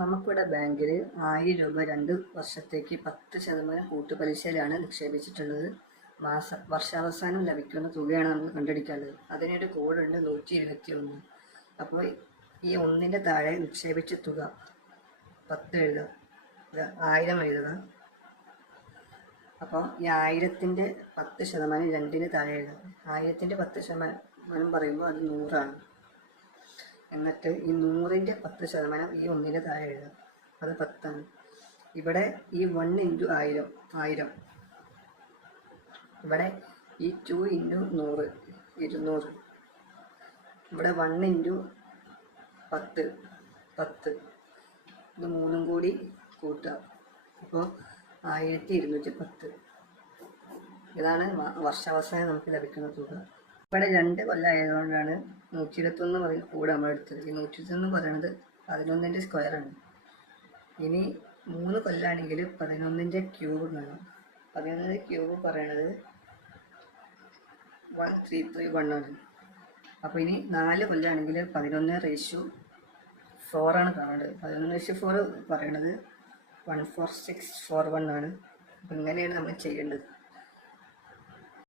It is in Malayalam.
നമുക്കിവിടെ ബാങ്കിൽ 1000 രൂപ 2 വർഷത്തേക്ക് 10% കൂട്ടുപലിശയിലാണ് നിക്ഷേപിച്ചിട്ടുള്ളത്. വർഷാവസാനം ലഭിക്കുന്ന തുകയാണ് നമുക്ക് കണ്ടുപിടിക്കേണ്ടത്. അതിനൊരു കോഡുണ്ട് 121. അപ്പോൾ ഈ ഒന്നിൻ്റെ താഴെ നിക്ഷേപിച്ച തുക 10 എഴുതുക, 1000 എഴുതുക. അപ്പോൾ ഈ 1000-ൻ്റെ 10% 2-ന് താഴെ എഴുതുക. 1000-ൻ്റെ 10% പറയുമ്പോൾ അത് 100 ആണ്. എന്നിട്ട് ഈ 100-ൻ്റെ 10% ഈ ഒന്നിൻ്റെ താഴെ എഴുതുക, അത് 10 ആണ്. ഇവിടെ ഈ 1 × 1000, ഇവിടെ ഈ 2 × 100, 200. ഇവിടെ 1 × 10, 10. ഇത് 3 കൂടി കൂട്ടുക, അപ്പോൾ 1210. ഇതാണ് വർഷാവസാനം നമുക്ക് ലഭിക്കുന്ന തുക. ഇവിടെ 2 കൊല്ലം ആയതുകൊണ്ടാണ് 121 പറയുന്ന കൂടെ നമ്മൾ എടുത്തത്. ഈ 121 പറയുന്നത് 11-ൻ്റെ സ്ക്വയറാണ്. ഇനി 3 കൊല്ലമാണെങ്കിൽ 11-ൻ്റെ ക്യൂബ് വേണം. 11-ൻ്റെ ക്യൂബ് പറയണത് 1331 ആണ്. അപ്പോൾ ഇനി 4 കൊല്ലമാണെങ്കിൽ 11/4 ആണ് കാണേണ്ടത്. 11/4 പറയണത് 14641 ആണ്. അപ്പോൾ ഇങ്ങനെയാണ് നമ്മൾ ചെയ്യേണ്ടത്.